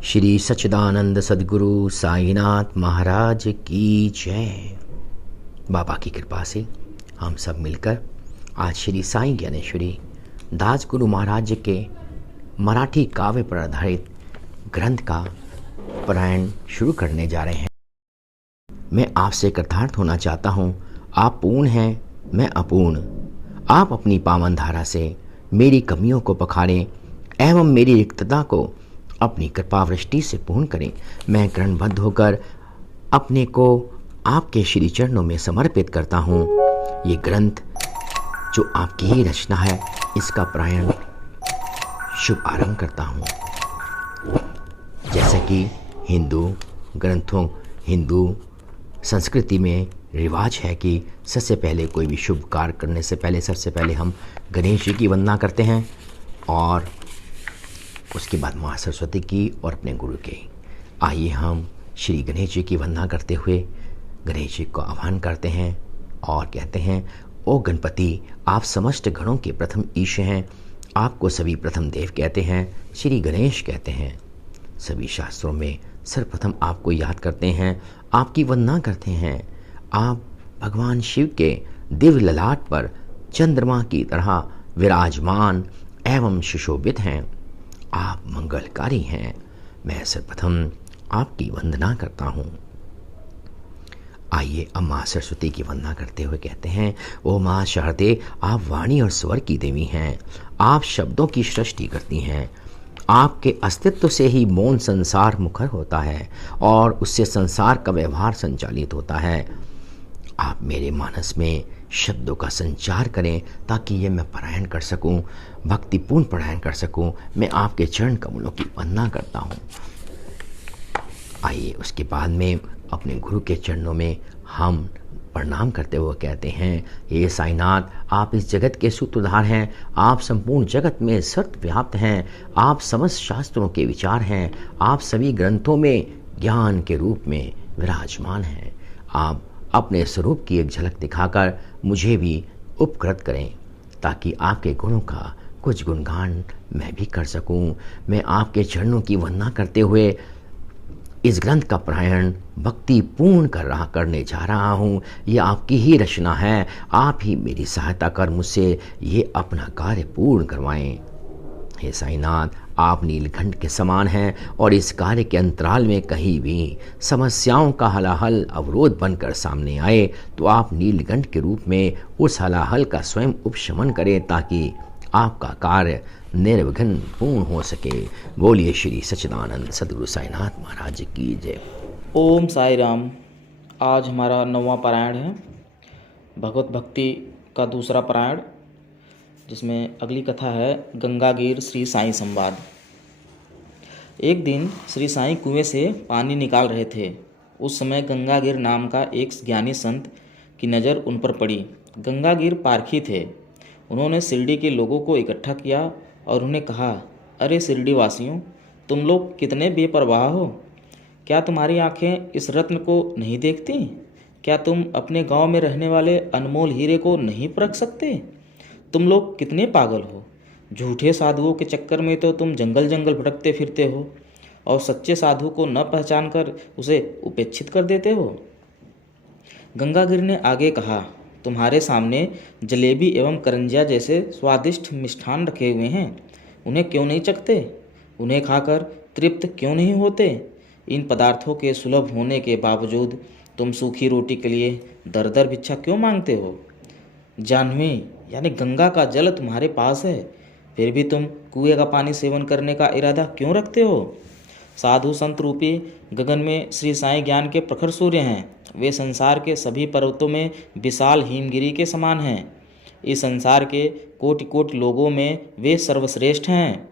श्री सच्चिदानंद सद्गुरु साईनाथ महाराज की जय। बाबा की कृपा से हम सब मिलकर आज श्री साईं ज्ञानेश्वरी दास गुरु महाराज के मराठी काव्य पर आधारित ग्रंथ का पारायण शुरू करने जा रहे हैं। मैं आपसे कृतार्थ होना चाहता हूँ। आप पूर्ण हैं, मैं अपूर्ण। आप अपनी पावन धारा से मेरी कमियों को पखारें एवं मेरी रिक्तता को अपनी कृपा वृष्टि से पूर्ण करें। मैं ग्रंथबद्ध होकर अपने को आपके श्री चरणों में समर्पित करता हूँ। ये ग्रंथ जो आपकी ही रचना है, इसका पारायण शुभ आरंभ करता हूँ। जैसे कि हिंदू संस्कृति में रिवाज है कि सबसे पहले कोई भी शुभ कार्य करने से पहले सबसे पहले हम गणेश जी की वंदना करते हैं और उसके बाद माँ सरस्वती की और अपने गुरु की। आइए हम श्री गणेश जी की वंदना करते हुए गणेश जी को आह्वान करते हैं और कहते हैं, ओ गणपति, आप समस्त गणों के प्रथम ईश हैं। आपको सभी प्रथम देव कहते हैं, श्री गणेश कहते हैं। सभी शास्त्रों में सर्वप्रथम आपको याद करते हैं, आपकी वंदना करते हैं। आप भगवान शिव के दिव्य ललाट पर चंद्रमा की तरह विराजमान एवं सुशोभित हैं। आप मंगलकारी हैं। मैं सर्वप्रथम आपकी वंदना करता हूँ। आइए अब माँ सरस्वती की वंदना करते हुए कहते हैं, ओ माँ शारदे, आप वाणी और स्वर की देवी हैं। आप शब्दों की सृष्टि करती हैं। आपके अस्तित्व से ही मौन संसार मुखर होता है और उससे संसार का व्यवहार संचालित होता है। आप मेरे मानस में शब्दों का संचार करें ताकि ये मैं पारायण कर सकूं, भक्तिपूर्ण पारायण कर सकूं। मैं आपके चरण कमलों की वंदना करता हूं। आइए उसके बाद में अपने गुरु के चरणों में हम प्रणाम करते हुए कहते हैं, हे साईनाथ, आप इस जगत के सूत्रधार हैं। आप संपूर्ण जगत में सर्वव्याप्त हैं। आप समस्त शास्त्रों के विचार हैं। आप सभी ग्रंथों में ज्ञान के रूप में विराजमान हैं। आप अपने स्वरूप की एक झलक दिखाकर मुझे भी उपकृत करें ताकि आपके गुणों का कुछ गुणगान मैं भी कर सकूं। मैं आपके चरणों की वंदना करते हुए इस ग्रंथ का पारायण भक्ति पूर्ण करने जा रहा हूँ। ये आपकी ही रचना है। आप ही मेरी सहायता कर मुझसे ये अपना कार्य पूर्ण करवाएं। हे साईनाथ, आप नीलकंठ के समान हैं और इस कार्य के अंतराल में कहीं भी समस्याओं का हलाहल अवरोध बनकर सामने आए तो आप नीलकंठ के रूप में उस हलाहल का स्वयं उपशमन करें ताकि आपका कार्य निर्विघ्न पूर्ण हो सके। बोलिए श्री सच्चिदानंद सद्गुरु साईनाथ महाराज की जय। ओम साई राम। आज हमारा 9वां पारायण है, भगवत भक्ति का दूसरा पारायण, जिसमें अगली कथा है गंगागीर श्री साईं संवाद। एक दिन श्री साईं कुएं से पानी निकाल रहे थे। उस समय गंगागीर नाम का एक ज्ञानी संत की नज़र उन पर पड़ी। गंगागीर पारखी थे। उन्होंने शिरडी के लोगों को इकट्ठा किया और उन्हें कहा, अरे शिरडी वासियों, तुम लोग कितने बेपरवाह हो। क्या तुम्हारी आंखें इस रत्न को नहीं देखती? क्या तुम अपने गांव में रहने वाले अनमोल हीरे को नहीं परख सकते? तुम लोग कितने पागल हो। झूठे साधुओं के चक्कर में तो तुम जंगल जंगल भटकते फिरते हो और सच्चे साधु को न पहचान कर उसे उपेक्षित कर देते हो। गंगागीर ने आगे कहा, तुम्हारे सामने जलेबी एवं करंजिया जैसे स्वादिष्ट मिष्ठान रखे हुए हैं। उन्हें क्यों नहीं चखते? उन्हें खाकर तृप्त क्यों नहीं होते? इन पदार्थों के सुलभ होने के बावजूद तुम सूखी रोटी के लिए दर दर भिक्षा क्यों मांगते हो? जाह्नवी यानी गंगा का जल तुम्हारे पास है, फिर भी तुम कुएं का पानी सेवन करने का इरादा क्यों रखते हो? साधु संत रूपी गगन में श्री साईं ज्ञान के प्रखर सूर्य हैं। वे संसार के सभी पर्वतों में विशाल हिमगिरी के समान हैं। इस संसार के कोटि कोटि लोगों में वे सर्वश्रेष्ठ हैं।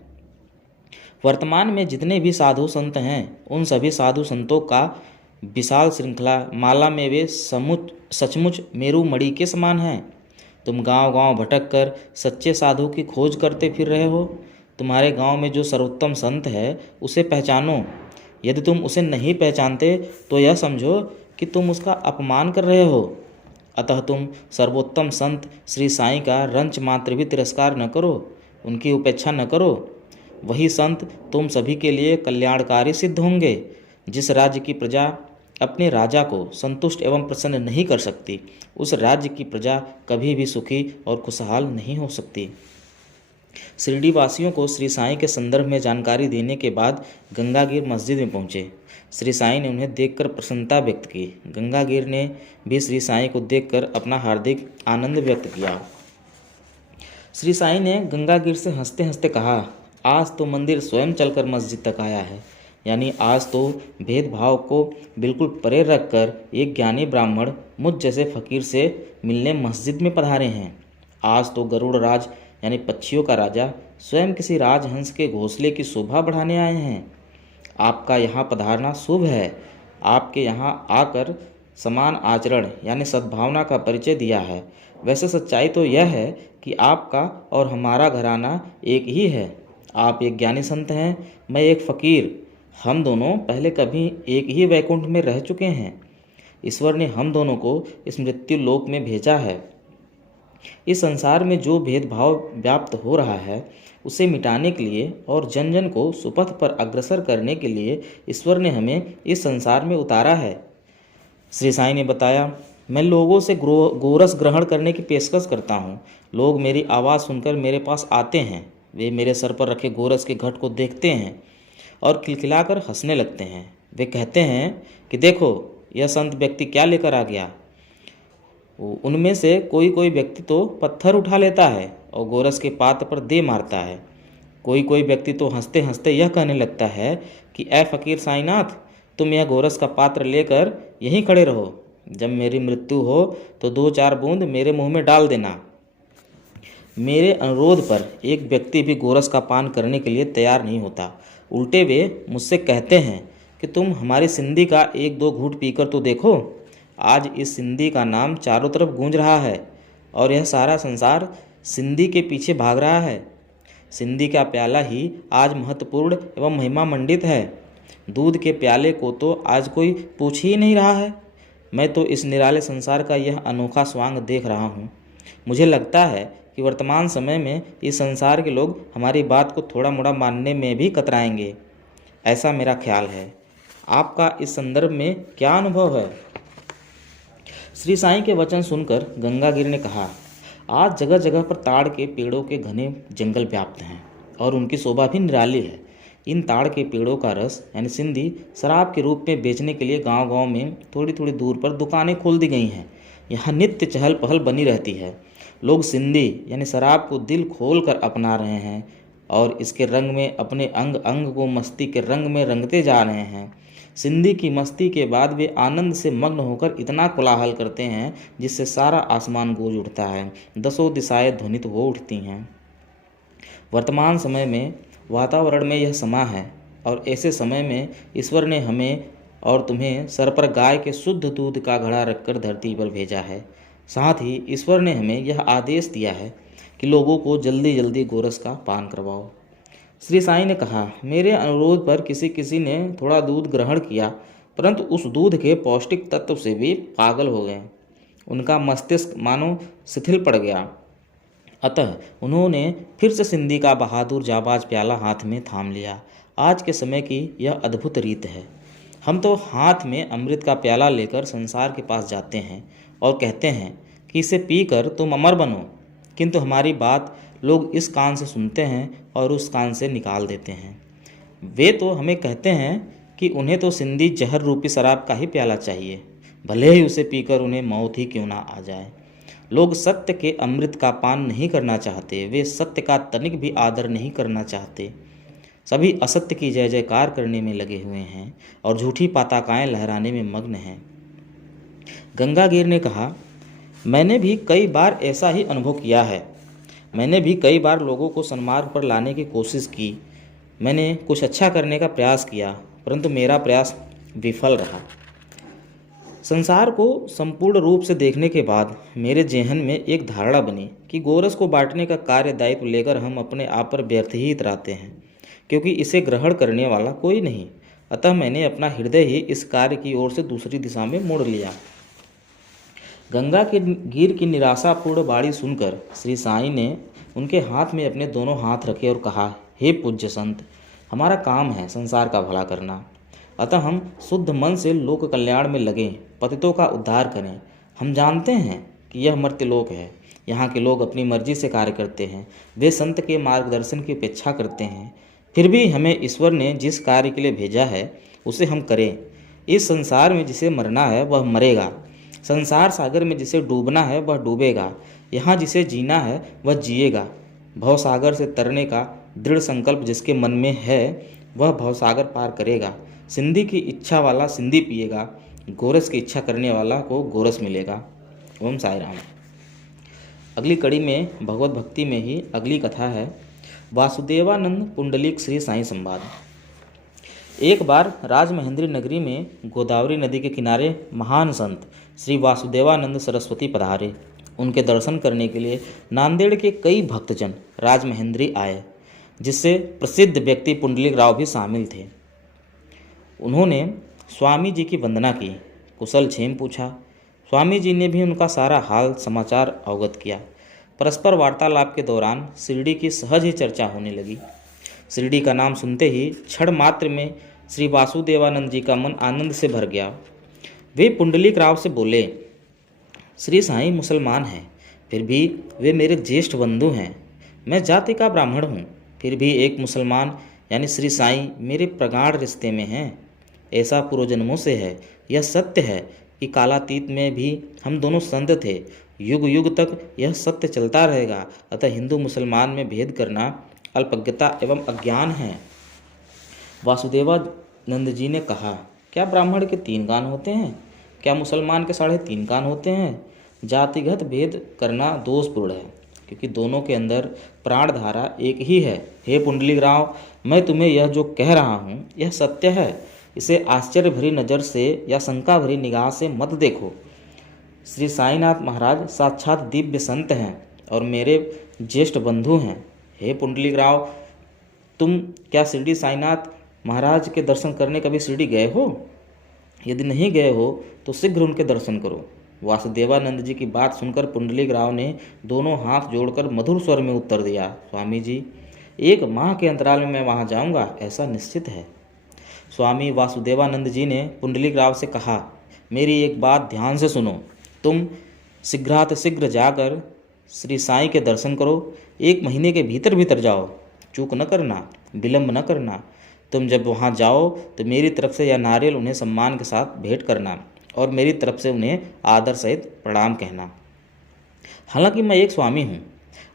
वर्तमान में जितने भी साधु संत हैं, उन सभी साधु संतों का विशाल श्रृंखला माला में वे सचमुच मेरु मणि के समान हैं। तुम गांव-गांव भटक कर सच्चे साधु की खोज करते फिर रहे हो। तुम्हारे गांव में जो सर्वोत्तम संत है उसे पहचानो। यदि तुम उसे नहीं पहचानते तो यह समझो कि तुम उसका अपमान कर रहे हो। अतः तुम सर्वोत्तम संत श्री साईं का रंच मात्र भी तिरस्कार न करो, उनकी उपेक्षा न करो। वही संत तुम सभी के लिए कल्याणकारी सिद्ध होंगे। जिस राज्य की प्रजा अपने राजा को संतुष्ट एवं प्रसन्न नहीं कर सकती, उस राज्य की प्रजा कभी भी सुखी और खुशहाल नहीं हो सकती। शिरडी वासियों को श्री साईं के संदर्भ में जानकारी देने के बाद गंगागीर मस्जिद में पहुंचे। श्री साईं ने उन्हें देखकर प्रसन्नता व्यक्त की। गंगागीर ने भी श्री साईं को देखकर अपना हार्दिक आनंद व्यक्त किया। श्री साईं ने गंगागीर से हंसते हंसते कहा, आज तो मंदिर स्वयं चलकर मस्जिद तक आया है। यानी आज तो भेदभाव को बिल्कुल परे रखकर एक ज्ञानी ब्राह्मण मुझ जैसे फकीर से मिलने मस्जिद में पधारे हैं। आज तो गरुड़ राज यानी पक्षियों का राजा स्वयं किसी राजहंस के घोंसले की शोभा बढ़ाने आए हैं। आपका यहाँ पधारना शुभ है। आपके यहाँ आकर समान आचरण यानी सद्भावना का परिचय दिया है। वैसे सच्चाई तो यह है कि आपका और हमारा घराना एक ही है। आप एक ज्ञानी संत हैं, मैं एक फ़कीर। हम दोनों पहले कभी एक ही वैकुंठ में रह चुके हैं। ईश्वर ने हम दोनों को इस मृत्यु लोक में भेजा है। इस संसार में जो भेदभाव व्याप्त हो रहा है उसे मिटाने के लिए और जन जन को सुपथ पर अग्रसर करने के लिए ईश्वर ने हमें इस संसार में उतारा है। श्री साईं ने बताया, मैं लोगों से गोरस ग्रहण करने की पेशकश करता हूँ। लोग मेरी आवाज़ सुनकर मेरे पास आते हैं। वे मेरे सर पर रखे गोरस के घट को देखते हैं और खिलखिलाकर हंसने लगते हैं। वे कहते हैं कि देखो यह संत व्यक्ति क्या लेकर आ गया। उनमें से कोई कोई व्यक्ति तो पत्थर उठा लेता है और गोरस के पात्र पर दे मारता है। कोई कोई व्यक्ति तो हंसते हंसते यह कहने लगता है कि ऐ फकीर साईनाथ, तुम यह गोरस का पात्र लेकर यहीं खड़े रहो। जब मेरी मृत्यु हो तो 2-4 बूंद मेरे मुंह में डाल देना। मेरे अनुरोध पर एक व्यक्ति भी गोरस का पान करने के लिए तैयार नहीं होता। उल्टे वे मुझसे कहते हैं कि तुम हमारी सिंधी का 1-2 घूंट पीकर तो देखो। आज इस सिंधी का नाम चारों तरफ गूंज रहा है और यह सारा संसार सिंधी के पीछे भाग रहा है। सिंधी का प्याला ही आज महत्वपूर्ण एवं महिमा मंडित है। दूध के प्याले को तो आज कोई पूछ ही नहीं रहा है। मैं तो इस निराले संसार का यह अनोखा स्वांग देख रहा हूँ। मुझे लगता है कि वर्तमान समय में इस संसार के लोग हमारी बात को थोड़ा मोड़ा मानने में भी कतराएंगे, ऐसा मेरा ख्याल है। आपका इस संदर्भ में क्या अनुभव है? श्री साईं के वचन सुनकर गंगागीर ने कहा, आज जगह जगह पर ताड़ के पेड़ों के घने जंगल व्याप्त हैं और उनकी शोभा भी निराली है। इन ताड़ के पेड़ों का रस यानी सिंधी शराब के रूप में बेचने के लिए गांव गांव में थोड़ी थोड़ी दूर पर दुकानें खोल दी गई हैं। यहाँ नित्य चहल पहल बनी रहती है। लोग सिंधी यानी शराब को दिल खोल कर अपना रहे हैं और इसके रंग में अपने अंग अंग को मस्ती के रंग में रंगते जा रहे हैं। सिंधी की मस्ती के बाद वे आनंद से मग्न होकर इतना कोलाहल करते हैं जिससे सारा आसमान गूंज उठता है, 10 दिशाएं ध्वनित हो उठती हैं। वर्तमान समय में वातावरण में यह समा है और ऐसे समय में ईश्वर ने हमें और तुम्हें सर पर गाय के शुद्ध दूध का घड़ा रखकर धरती पर भेजा है। साथ ही ईश्वर ने हमें यह आदेश दिया है कि लोगों को जल्दी जल्दी गोरस का पान करवाओ। श्री साईं ने कहा, मेरे अनुरोध पर किसी किसी ने थोड़ा दूध ग्रहण किया, परंतु उस दूध के पौष्टिक तत्व से भी पागल हो गए। उनका मस्तिष्क मानो शिथिल पड़ गया। अतः उन्होंने फिर से सिंधी का बहादुर जाबाज प्याला हाथ में थाम लिया। आज के समय की यह अद्भुत रीत है। हम तो हाथ में अमृत का प्याला लेकर संसार के पास जाते हैं और कहते हैं कि इसे पीकर तुम अमर बनो, किंतु हमारी बात लोग इस कान से सुनते हैं और उस कान से निकाल देते हैं। वे तो हमें कहते हैं कि उन्हें तो सिंधी जहर रूपी शराब का ही प्याला चाहिए, भले ही उसे पीकर उन्हें मौत ही क्यों ना आ जाए। लोग सत्य के अमृत का पान नहीं करना चाहते, वे सत्य का तनिक भी आदर नहीं करना चाहते। सभी असत्य की जय जयकार करने में लगे हुए हैं और झूठी पताकाएं लहराने में मग्न हैं। गंगागीर ने कहा, मैंने भी कई बार ऐसा ही अनुभव किया है। मैंने भी कई बार लोगों को सन्मार्ग पर लाने की कोशिश की। मैंने कुछ अच्छा करने का प्रयास किया, परंतु मेरा प्रयास विफल रहा। संसार को संपूर्ण रूप से देखने के बाद मेरे जेहन में एक धारणा बनी कि गोरस को बांटने का कार्य दायित्व लेकर हम अपने आप पर व्यर्थ ही इतराते हैं, क्योंकि इसे ग्रहण करने वाला कोई नहीं। अतः मैंने अपना हृदय ही इस कार्य की ओर से दूसरी दिशा में मोड़ लिया। गंगागीर की निराशापूर्ण बाणी सुनकर श्री साईं ने उनके हाथ में अपने दोनों हाथ रखे और कहा, हे पूज्य संत, हमारा काम है संसार का भला करना, अतः हम शुद्ध मन से लोक कल्याण में लगें, पतितों का उद्धार करें। हम जानते हैं कि यह मर्त्यलोक है, यहाँ के लोग अपनी मर्जी से कार्य करते हैं, वे संत के मार्गदर्शन की अपेक्षा करते हैं। फिर भी हमें ईश्वर ने जिस कार्य के लिए भेजा है उसे हम करें। इस संसार में जिसे मरना है वह मरेगा, संसार सागर में जिसे डूबना है वह डूबेगा, यहाँ जिसे जीना है वह जिएगा। भवसागर से तरने का दृढ़ संकल्प जिसके मन में है वह भवसागर पार करेगा। सिंधी की इच्छा वाला सिंधी पिएगा, गोरस की इच्छा करने वाला को गोरस मिलेगा। ओम साई राम। अगली कड़ी में भगवत भक्ति में ही अगली कथा है वासुदेवानंद पुंडलिक श्री साईं संवाद। एक बार राजमहेंद्री नगरी में गोदावरी नदी के किनारे महान संत श्री वासुदेवानंद सरस्वती पधारे। उनके दर्शन करने के लिए नांदेड़ के कई भक्तजन राजमहेंद्री आए, जिससे प्रसिद्ध व्यक्ति पुंडलिक राव भी शामिल थे। उन्होंने स्वामी जी की वंदना की, कुशल क्षेम पूछा। स्वामी जी ने भी उनका सारा हाल समाचार अवगत किया। परस्पर वार्तालाप के दौरान शिरडी की सहज ही चर्चा होने लगी। शिरडी का नाम सुनते ही क्षण मात्र में श्री वासुदेवानंद जी का मन आनंद से भर गया। वे पुंडलिक राव से बोले, श्री साईं मुसलमान हैं, फिर भी वे मेरे ज्येष्ठ बंधु हैं। मैं जाति का ब्राह्मण हूँ, फिर भी एक मुसलमान यानी श्री साईं मेरे प्रगाढ़ रिश्ते में हैं। ऐसा पूर्वजन्मों से है। यह सत्य है कि कालातीत में भी हम दोनों संत थे। युग युग तक यह सत्य चलता रहेगा। अतः हिंदू मुसलमान में भेद करना अल्पज्ञता एवं अज्ञान है। वासुदेवानंद जी ने कहा, क्या ब्राह्मण के 3 कान होते हैं? क्या मुसलमान के 3.5 कान होते हैं? जातिगत भेद करना दोषपूर्ण है, क्योंकि दोनों के अंदर प्राण धारा एक ही है। हे पुंडलिक राव, मैं तुम्हें यह जो कह रहा हूँ यह सत्य है। इसे आश्चर्य भरी नज़र से या शंका भरी निगाह से मत देखो। श्री साईनाथ महाराज साक्षात दिव्य संत हैं और मेरे ज्येष्ठ बंधु हैं। हे पुंडलिक राव, तुम क्या शिरडी साईनाथ महाराज के दर्शन करने कभी शिरडी गए हो? यदि नहीं गए हो तो शीघ्र उनके दर्शन करो। वासुदेवानंद जी की बात सुनकर पुंडलिक राव ने दोनों हाथ जोड़कर मधुर स्वर में उत्तर दिया, स्वामी जी, 1 माह के अंतराल में मैं वहाँ जाऊँगा, ऐसा निश्चित है। स्वामी वासुदेवानंद जी ने पुंडलिक राव से कहा, मेरी एक बात ध्यान से सुनो। तुम शीघ्रातिशीघ्र जाकर श्री साईं के दर्शन करो। 1 महीने के भीतर जाओ, चूक न करना, विलम्ब न करना। तुम जब वहाँ जाओ तो मेरी तरफ से यह नारियल उन्हें सम्मान के साथ भेंट करना और मेरी तरफ से उन्हें आदर सहित प्रणाम कहना। हालांकि मैं एक स्वामी हूँ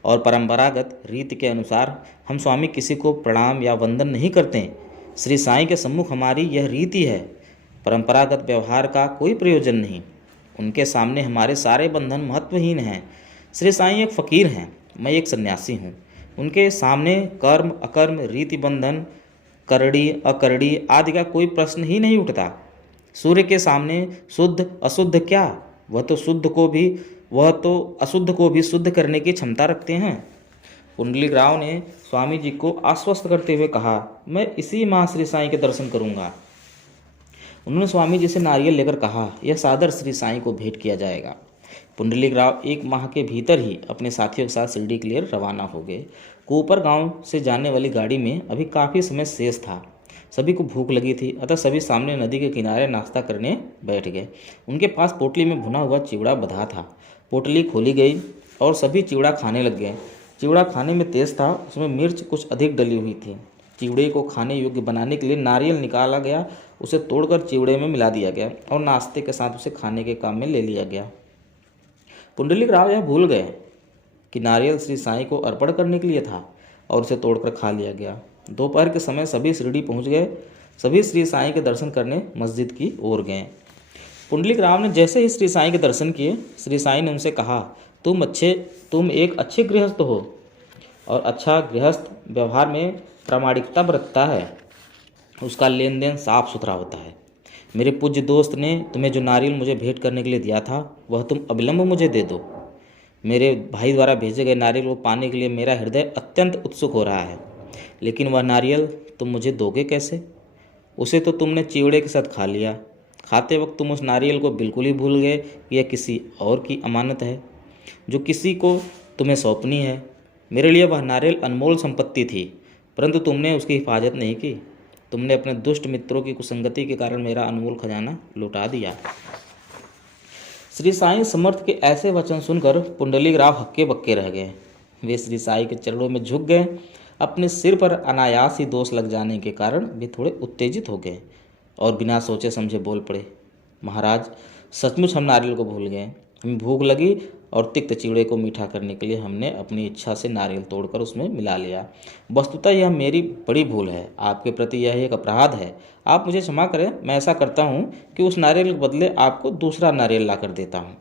और परंपरागत रीति के अनुसार हम स्वामी किसी को प्रणाम या वंदन नहीं करते। श्री साईं के सम्मुख हमारी यह रीति है। परंपरागत व्यवहार का कोई प्रयोजन नहीं। उनके सामने हमारे सारे बंधन महत्वहीन हैं। श्री साईं एक फ़कीर हैं, मैं एक सन्यासी हूँ। उनके सामने कर्म अकर्म, रीति बंधन, करड़ी अकरड़ी आदि का कोई प्रश्न ही नहीं उठता। सूर्य के सामने शुद्ध अशुद्ध क्या, वह तो अशुद्ध को भी शुद्ध करने की क्षमता रखते हैं। पुंडलिक राव ने स्वामी जी को आश्वस्त करते हुए कहा, मैं इसी माह श्री साईं के दर्शन करूंगा। उन्होंने स्वामी जी से नारियल लेकर कहा, यह सादर श्री साईं को भेंट किया जाएगा। पुंडलिक राव 1 माह के भीतर ही अपने साथियों के साथ शिरडी के लिए रवाना हो गए। कोपर गांव से जाने वाली गाड़ी में अभी काफ़ी समय शेष था। सभी को भूख लगी थी, अतः सभी सामने नदी के किनारे नाश्ता करने बैठ गए। उनके पास पोटली में भुना हुआ चिवड़ा बंधा था। पोटली खोली गई और सभी चिवड़ा खाने लग गए। चिवड़ा खाने में तेज़ था, उसमें मिर्च कुछ अधिक डली हुई थी। चिवड़े को खाने योग्य बनाने के लिए नारियल निकाला गया, उसे तोड़कर चिवड़े में मिला दिया गया और नाश्ते के साथ उसे खाने के काम में ले लिया गया। पुंडलिक राव यह भूल गए कि नारियल श्री साईं को अर्पण करने के लिए था और उसे तोड़कर खा लिया गया। दोपहर के समय सभी शिरडी पहुंच गए। सभी श्री साईं के दर्शन करने मस्जिद की ओर गए। पुंडलिक राव ने जैसे ही श्री साईं के दर्शन किए, श्री साईं ने उनसे कहा, तुम एक अच्छे गृहस्थ हो और अच्छा गृहस्थ व्यवहार में प्रामाणिकता बरतता है, उसका लेन देन साफ सुथरा होता है। मेरे पूज्य दोस्त ने तुम्हें जो नारियल मुझे भेंट करने के लिए दिया था वह तुम अविलंब मुझे दे दो। मेरे भाई द्वारा भेजे गए नारियल को पाने के लिए मेरा हृदय अत्यंत उत्सुक हो रहा है, लेकिन वह नारियल तुम मुझे दोगे कैसे? उसे तो तुमने चिवड़े के साथ खा लिया। खाते वक्त तुम उस नारियल को बिल्कुल ही भूल गए कि यह किसी और की अमानत है जो किसी को तुम्हें सौंपनी है। मेरे लिए वह नारियल अनमोल संपत्ति थी। परंतु तुमने उसकी हिफाजत नहीं की। तुमने अपने दुष्ट मित्रों की कुसंगति के कारण मेरा अनमोल खजाना लुटा दिया। श्री साईं समर्थ के ऐसे वचन सुनकर पुंडलीक राव हक्के बक्के रह गए। वे श्री साईं के चरणों में झुक गए। अपने सिर पर अनायास ही दोष लग जाने के कारण वे थोड़े उत्तेजित हो गए और बिना सोचे समझे बोल पड़े, महाराज, सचमुच हम नारियल को भूल गए। हमें भूख लगी और तिक्त चिड़े को मीठा करने के लिए हमने अपनी इच्छा से नारियल तोड़कर उसमें मिला लिया। वस्तुतः यह मेरी बड़ी भूल है। आपके प्रति यह एक अपराध है। आप मुझे क्षमा करें। मैं ऐसा करता हूँ कि उस नारियल के बदले आपको दूसरा नारियल ला कर देता हूँ।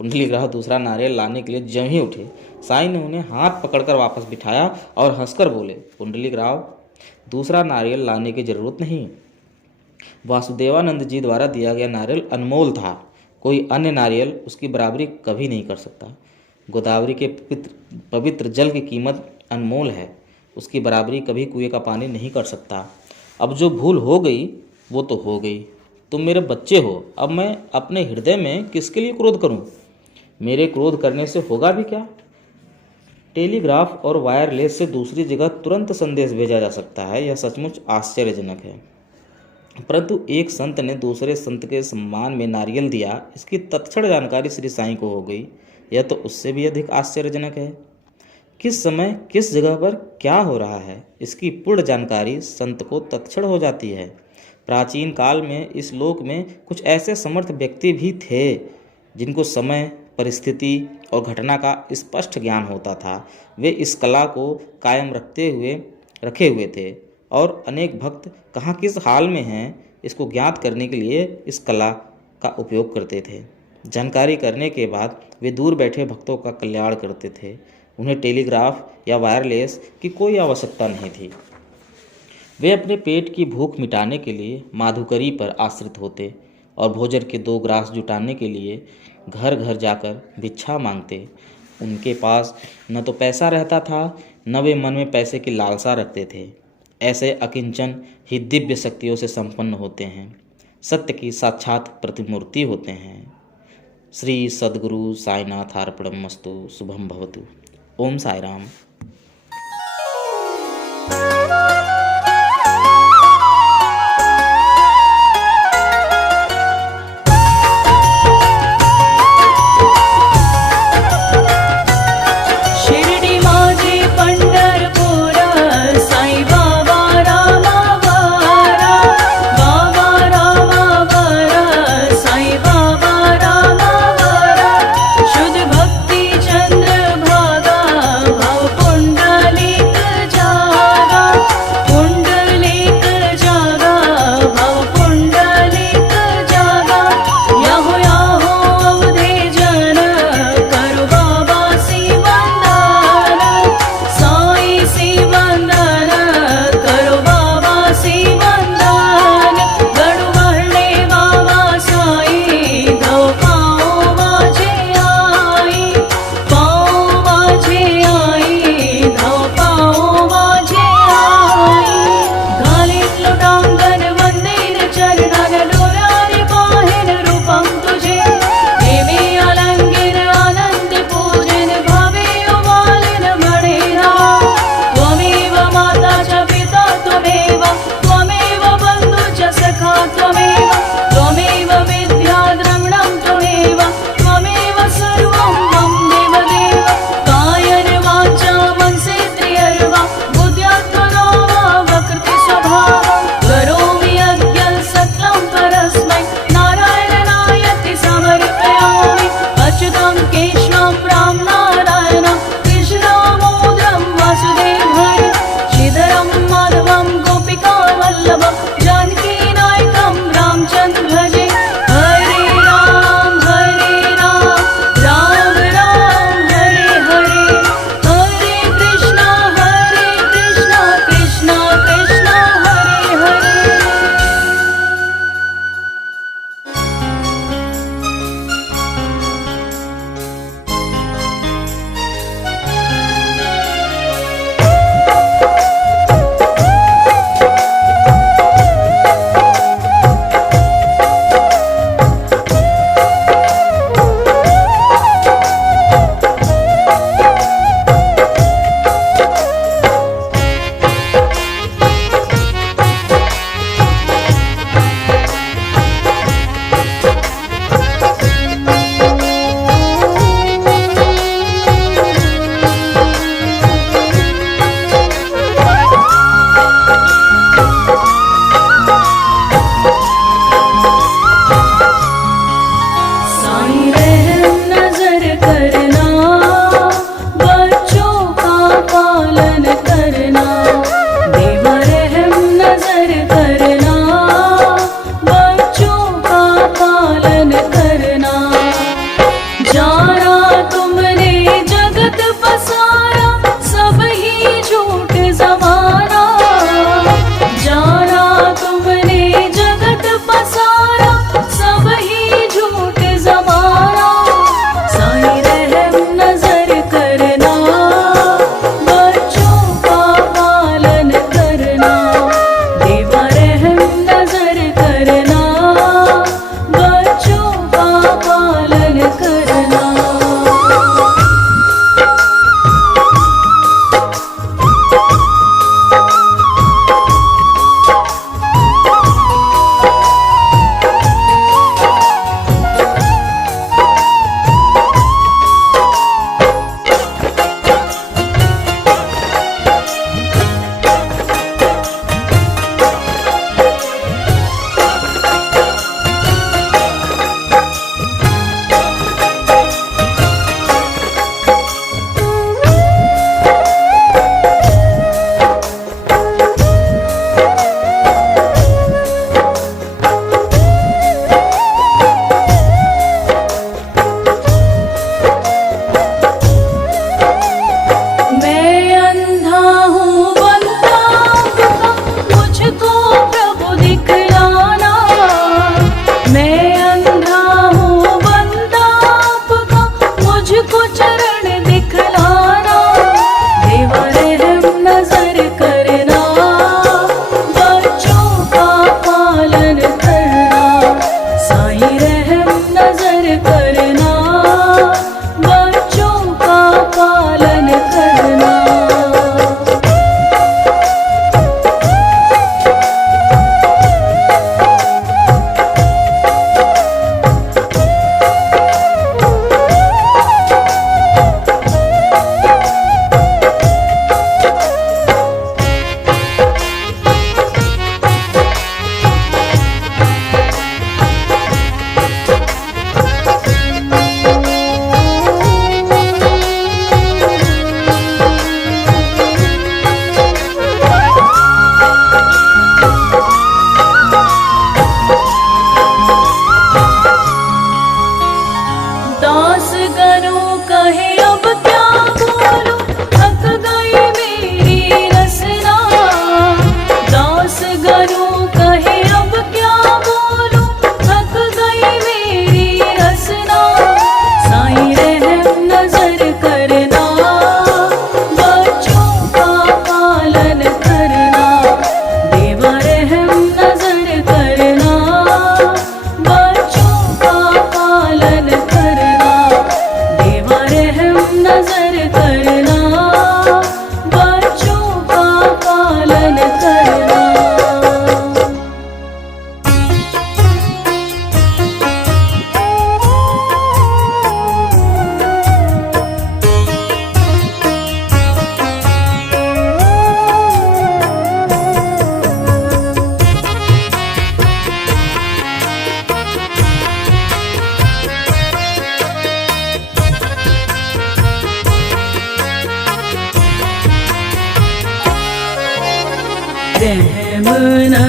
पुंडलीक राव दूसरा नारियल लाने के लिए ज्यों ही उठे, साईं ने उन्हें हाथ पकड़कर वापस बिठाया और हंसकर बोले, पुंडलीक राव, दूसरा नारियल लाने की जरूरत नहीं। वासुदेवानंद जी द्वारा दिया गया नारियल अनमोल था। कोई अन्य नारियल उसकी बराबरी कभी नहीं कर सकता। गोदावरी के पवित्र जल की कीमत अनमोल है। उसकी बराबरी कभी कुएं का पानी नहीं कर सकता। अब जो भूल हो गई वो तो हो गई। तुम मेरे बच्चे हो। अब मैं अपने हृदय में किसके लिए क्रोध करूं? मेरे क्रोध करने से होगा भी क्या? टेलीग्राफ और वायरलेस से दूसरी जगह तुरंत संदेश भेजा जा सकता है। यह सचमुच आश्चर्यजनक है। परंतु एक संत ने दूसरे संत के सम्मान में नारियल दिया, इसकी तत्क्षण जानकारी श्री साईं को हो गई। यह तो उससे भी अधिक आश्चर्यजनक है। किस समय किस जगह पर क्या हो रहा है, इसकी पूर्ण जानकारी संत को तत्क्षण हो जाती है। प्राचीन काल में इस लोक में कुछ ऐसे समर्थ व्यक्ति भी थे जिनको समय, परिस्थिति और घटना का स्पष्ट ज्ञान होता था। वे इस कला को कायम रखे हुए थे और अनेक भक्त कहाँ किस हाल में हैं इसको ज्ञात करने के लिए इस कला का उपयोग करते थे। जानकारी करने के बाद वे दूर बैठे भक्तों का कल्याण करते थे। उन्हें टेलीग्राफ या वायरलेस की कोई आवश्यकता नहीं थी। वे अपने पेट की भूख मिटाने के लिए माधुकरी पर आश्रित होते और भोजन के 2 ग्रास जुटाने के लिए घर घर जाकर भिक्षा मांगते। उनके पास न तो पैसा रहता था, न वे मन में पैसे की लालसा रखते थे। ऐसे अकिंचन ही दिव्य शक्तियों से संपन्न होते हैं, सत्य की साक्षात प्रतिमूर्ति होते हैं। श्री सद्गुरु साईनाथ अर्पणमस्तु। शुभम भवतु। ओम साई राम। चंद्र भागा भाव पुंडलिक जागा।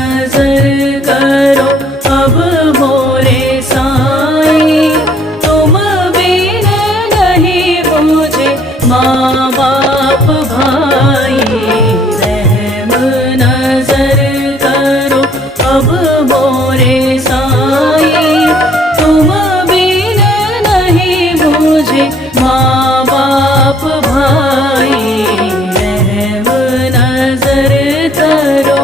नजर करो अब मोरे साईं, तुम बिन नहीं मुझे माँ बाप भाई। रहम नजर करो अब मोरे साईं, तुम बिन नहीं मुझे माँ बाप भाई। रहम नजर करो।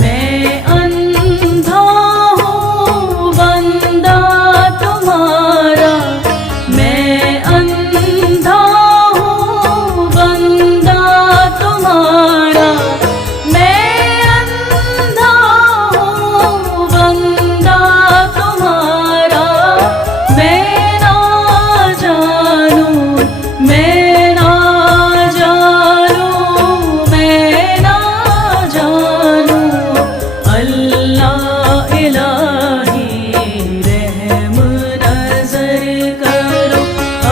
मैं अंधा हूँ बंदा तुम्हारा, मैं अंधा हूँ बंदा तुम्हारा, मैं अंधा हूँ बंदा तुम्हारा। मैं ना जानूं, मैं ना जानूं, मैं ना जानूं अल्लाह इलाही। रहम नजर करो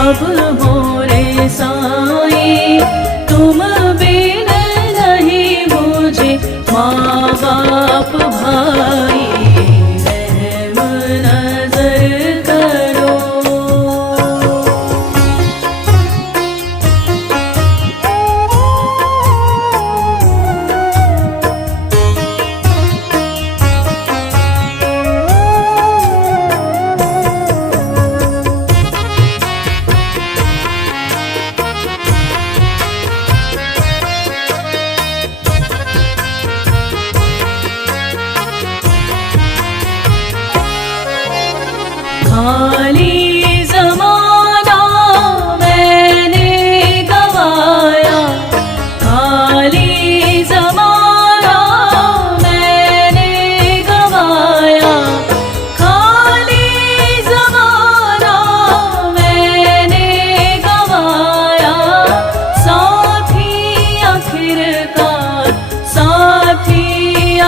अब मोरे साईं, तुम बिन नहीं मुझे माँ बाप भाई। रहम नजर करो। खाली ज़माना मैंने गवाया, खाली ज़माना मैंने गवाया, खाली ज़माना मैंने गवाया। साथी आखिरकार, साथी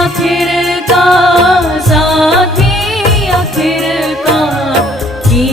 आखिरकार, साथी आखिरकार की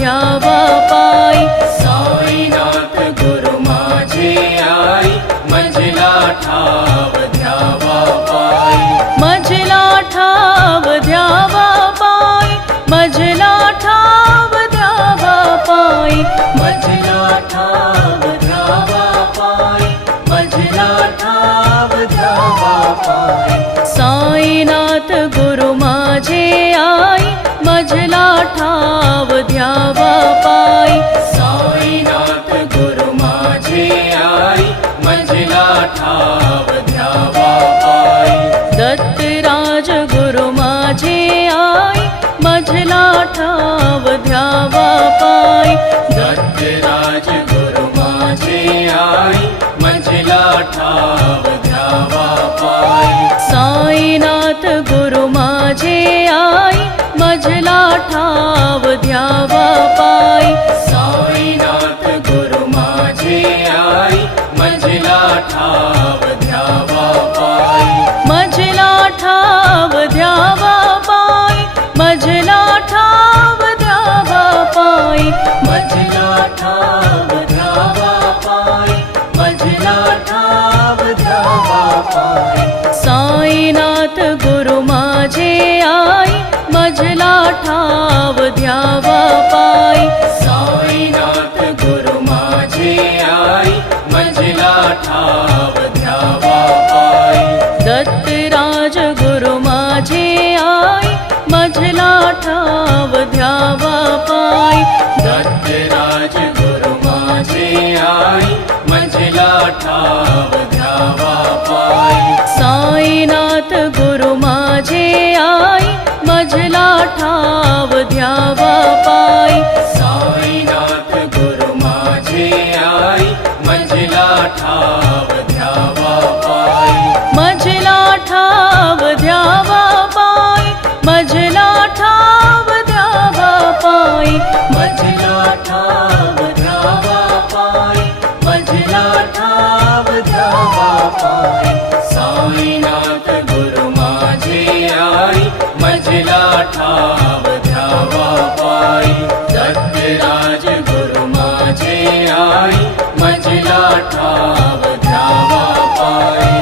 ध्यावा पाई साईनाथ गुरु माझे आई मंजिला ठाव ध्यावा पाई मझला ठाव ध्यावा पाई मझला ठाव ध्यावा पाई मंजिला ठाव ध्यावा पाई मंजिला ठाव ध्यावा पाई साईनाथ गुरु माझे आई मझला ठाव ध्यावा पाई साईनाथ गुरु माझे आई मंजिला ठाव ध्यावा पाई दत्तराज गुरु माझे आई मझला ठाव ध्यावा पाई दत्तराज गुरु माझे आई मंजिला ठाव ध्यावा पाई साईनाथ गुरु माझे आई मझला ठाव ध्यावा पाई साईनाथ गुरु माझे आई मंजिला ठाव ध्यावा पाई मझला ठाव ध्यावा पाई मझला ठाव ध्यावा पाई मंजिला ठाव ध्यावा पाई मंजिला ठाव ध्यावा पाई साईनाथ गुरु माझे आई मझला ठाव ध्यावा पाई साईनाथ गुरु माझे आई मंजिला ठाव ध्यावा पाई दत्तराज गुरु माझे आई मझला ठाव ध्यावा पाई दत्तराज गुरु माझे आई मंजिला ठाव ध्यावा पाई साईनाथ गुरु माझे आई मझला ठाव ध्यावा पाई साईनाथ गुरु माझे आई मंजिला ठाव ध्यावा पाई मझला ठाव ध्यावा पाई मझला ठाव ध्यावा पाई मंजिला ठाव ध्यावा पाई मंजिला ठाव ध्यावा पाई साईनाथ गुरु माझे आई मंजिला ठाव ध्यावा पाई दत्तराज गुरु माझे आई मंजिला ठाव ध्यावा पाई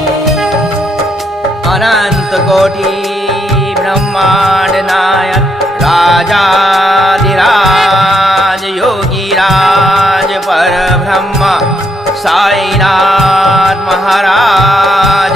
अनंत कोटि ब्रह्मांड नायक राजाधिराज योगीराज पर ब्रह्म साईनाथ महाराज